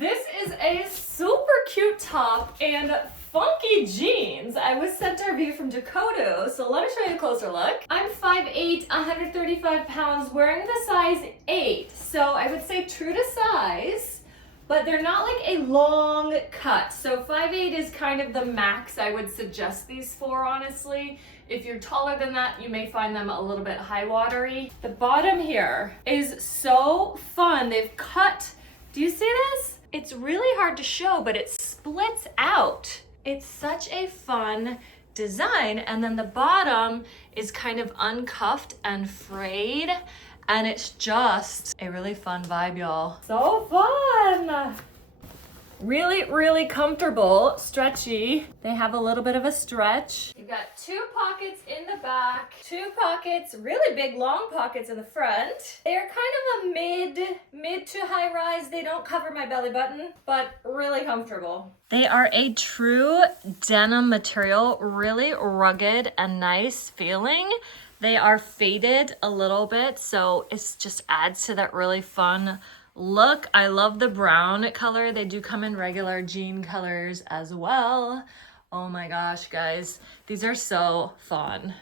This is a super cute top and funky jeans. I was sent a review from Dokotoo, so let me show you a closer look. I'm 5'8", 135 pounds, wearing the size 8, so I would say true to size, but they're not like a long cut. So 5'8" is kind of the max I would suggest these for, honestly. If you're taller than that, you may find them a little bit high watery. The bottom here is so fun. They've cut, do you see this? It's really hard to show, but it splits out. It's such a fun design. And then the bottom is kind of uncuffed and frayed. And it's just a really fun vibe, y'all. So fun. Really, really comfortable, stretchy. They have a little bit of a stretch. You've got 2 pockets in the back, 2 pockets, really big long pockets in the front. They're kind of a mid to high rise. They don't cover my belly button, but really comfortable. They are a true denim material, really rugged and nice feeling. They are faded a little bit, so it just adds to that really fun look. I love the brown color. They do come in regular jean colors as well. Oh my gosh, guys, these are so fun.